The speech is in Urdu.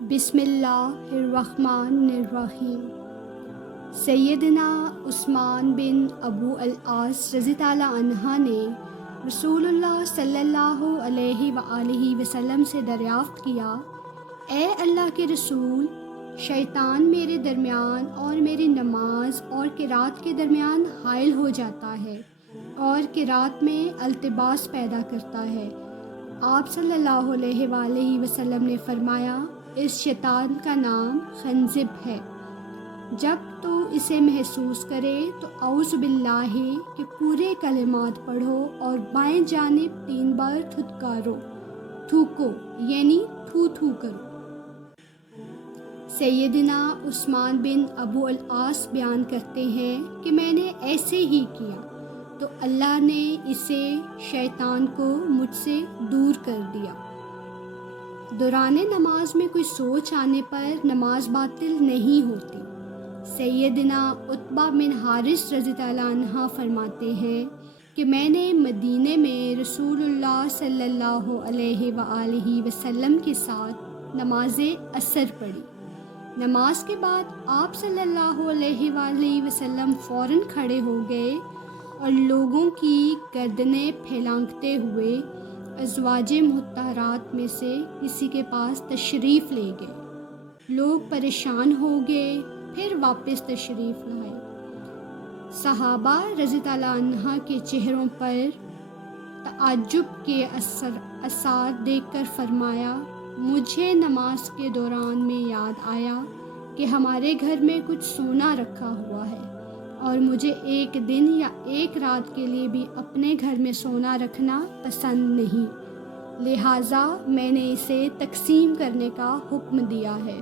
بسم اللہ الرحمن الرحیم۔ سیدنا عثمان بن ابو العاص رضی اللہ عنہ نے رسول اللہ صلی اللہ علیہ وآلہ وسلم سے دریافت کیا، اے اللہ کے رسول، شیطان میرے درمیان اور میری نماز اور قرات کے درمیان حائل ہو جاتا ہے اور قرات میں التباس پیدا کرتا ہے۔ آپ صلی اللہ علیہ وآلہ وسلم نے فرمایا، اس شیطان کا نام خنزب ہے۔ جب تو اسے محسوس کرے تو اعوذ باللہ کے پورے کلمات پڑھو اور بائیں جانب 3 بار تھوکو یعنی تھو کرو۔ سیدنا عثمان بن ابو العاص بیان کرتے ہیں کہ میں نے ایسے ہی کیا تو اللہ نے اسے شیطان کو مجھ سے دور کر دیا۔ دوران نماز میں کوئی سوچ آنے پر نماز باطل نہیں ہوتی۔ سیدنا عتبہ بن حارث رضی اللہ عنہ فرماتے ہیں کہ میں نے مدینے میں رسول اللہ صلی اللہ علیہ وآلہ وسلم کے ساتھ نماز عصر پڑھی۔ نماز کے بعد آپ صلی اللہ علیہ وآلہ وسلم فوراً کھڑے ہو گئے اور لوگوں کی گردنیں پھیلانگتے ہوئے ازواج مطہرات میں سے کسی کے پاس تشریف لے گئے۔ لوگ پریشان ہو گئے، پھر واپس تشریف لائے۔ صحابہ رضی اللہ عنہ کے چہروں پر تعجب کے اثار دیکھ کر فرمایا، مجھے نماز کے دوران میں یاد آیا کہ ہمارے گھر میں کچھ سونا رکھا ہوا ہے اور مجھے ایک دن یا ایک رات کے لیے بھی اپنے گھر میں سونا رکھنا پسند نہیں، لہٰذا میں نے اسے تقسیم کرنے کا حکم دیا ہے۔